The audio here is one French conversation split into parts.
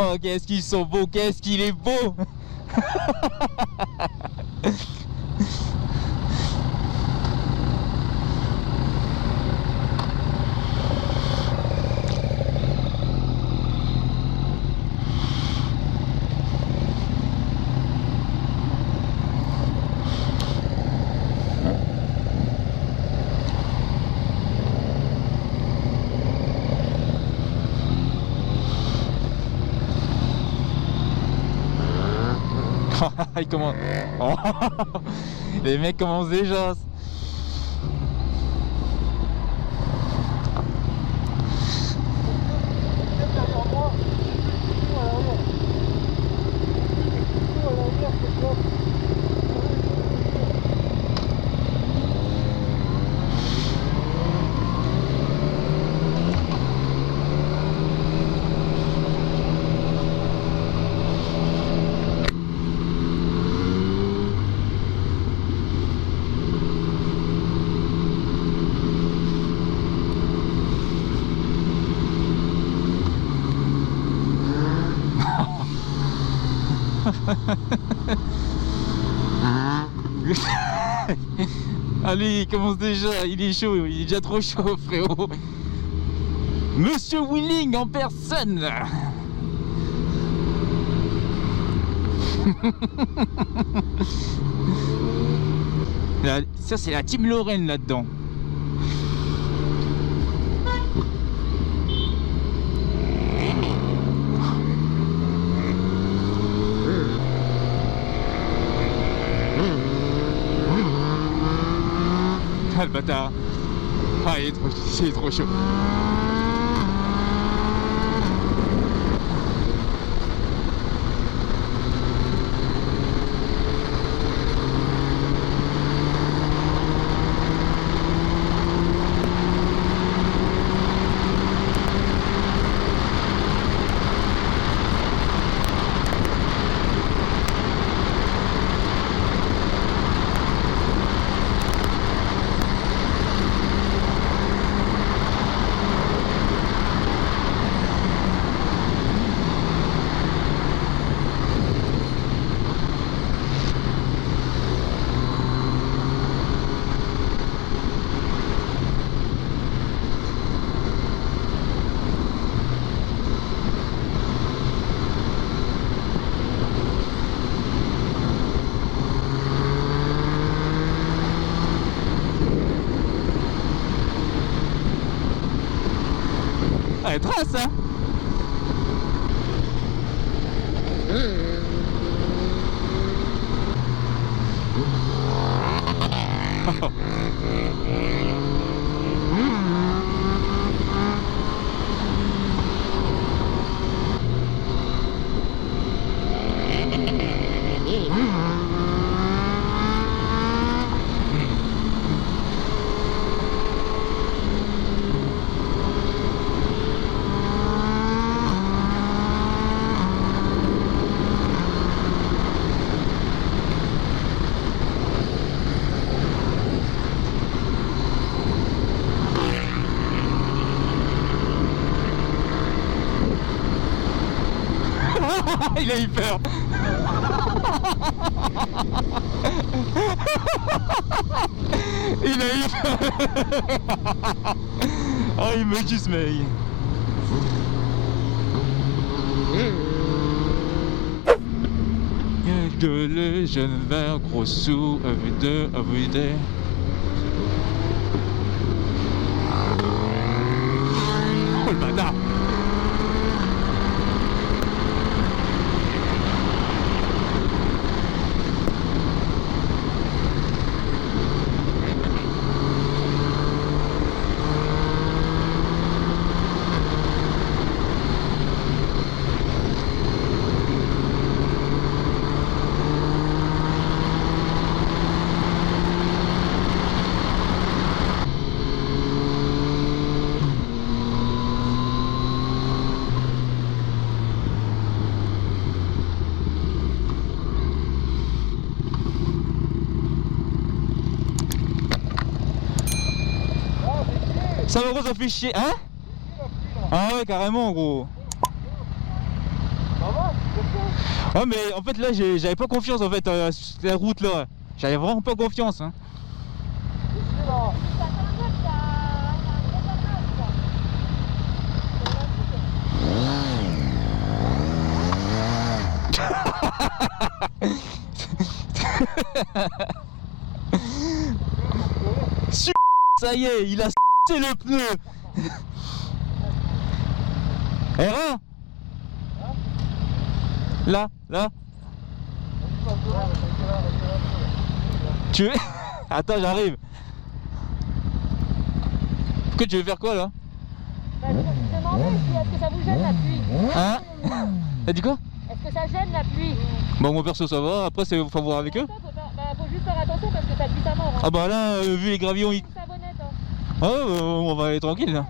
Oh, qu'est-ce qu'ils sont beaux, qu'est-ce qu'il est beau. Il commence... Oh. Les mecs commencent déjà. Ah lui il commence déjà, il est chaud, il est déjà trop chaud frérot. Monsieur Wheeling en personne. Là, ça c'est la team Lorraine là-dedans. Ah le bâtard. Ah il est trop chaud. Ah, elle trace hein. Il a eu peur. Il a eu peur. Oh il me dismay. Gueule, jeune vert, gros sous, everyday. Oh le bâtard. Ça me rose au fichier, hein? Ah ouais, carrément, gros. Ah mais en fait là j'avais pas confiance en fait sur la route là. J'avais vraiment pas confiance hein. Ça y est, il a le pneu. R1. Là. Tu veux... Attends, j'arrive. Pourquoi tu veux faire quoi là? Bah, je me demandais si est-ce que ça vous gêne la pluie? Hein? T'as dit quoi? Est-ce que ça gêne la pluie? Bon, moi perso ça va, après c'est faut voir avec eux. Faut juste faire attention parce que ça glisse à mort. Hein. Ah bah là, vu les gravillons, ils... Savonnette, hein. Ah ouais, on va aller tranquille là.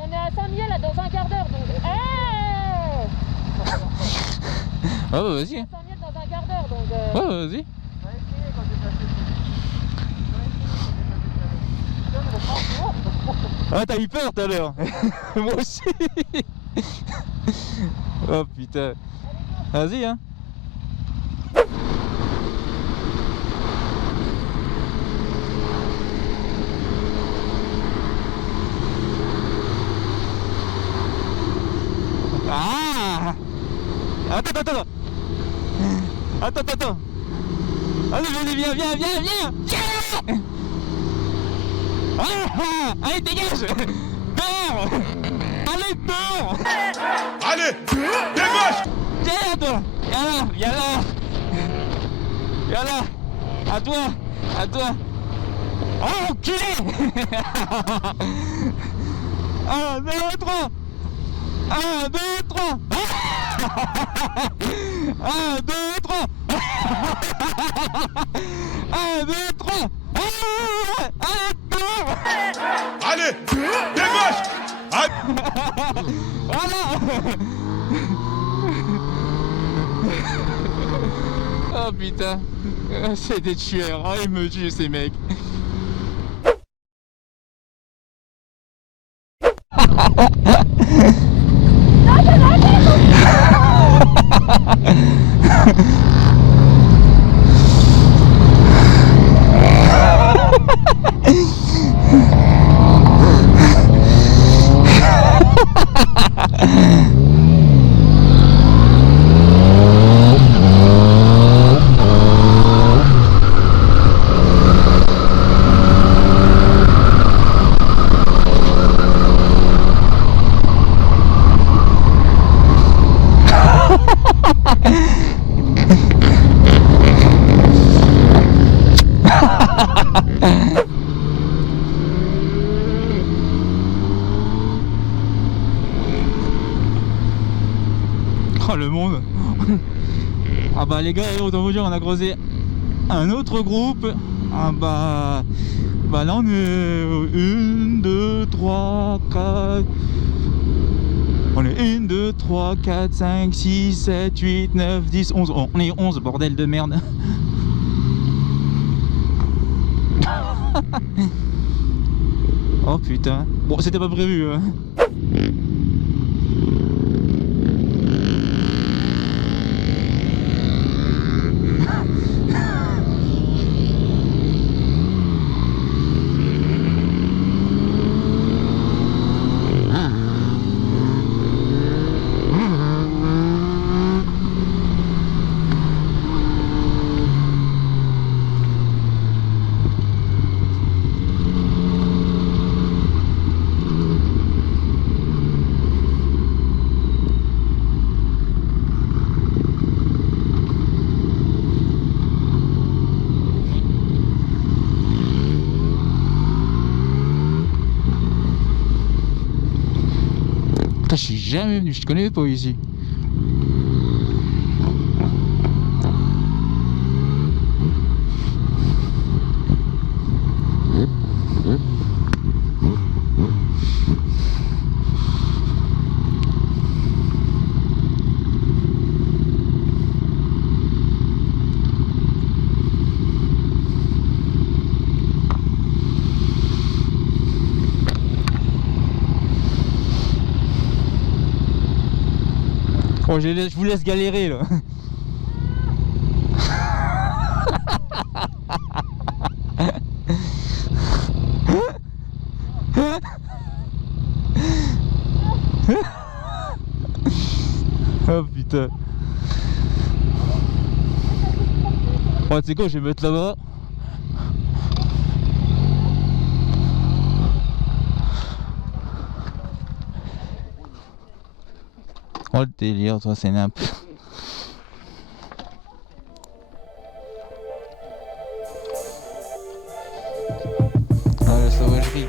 On est à Saint-Miel là dans un quart d'heure donc... Hey Ah bah vas-y. Saint-Miel dans un quart d'heure donc... Ouais, vas-y. Ah t'as eu peur tout à l'heure. Moi aussi. Oh putain. Vas-y hein. Ah. Attends. Allez, viens. Ah, allez, dégage. Dehors. Allez, dehors. Allez, dégage. Viens, toi. Viens là. À toi. Oh, enculé. 1, 2, 3. 1, 2, 3. 1, 2, 3. 1, 2, 3. Allez, dégage. Voilà. Oh putain, c'est des tueurs, oh, ils me tuent ces mecs. Oh le monde. Ah bah les gars, autant vous dire, on a croisé un autre groupe. Ah bah là on est 1, 2, 3, 4. On est 1, 2, 3, 4, 5, 6, 7, 8, 9, 10, 11. Oh, on est 11, bordel de merde. Oh putain. Bon, c'était pas prévu. Hein. Putain, je suis jamais venu, je te connais pas ici. Bon, je vous laisse galérer là. Oh putain. Oh, tu sais quoi, je vais me mettre là-bas. Oh le délire, toi, c'est nimp. Ah, la sauvagerie.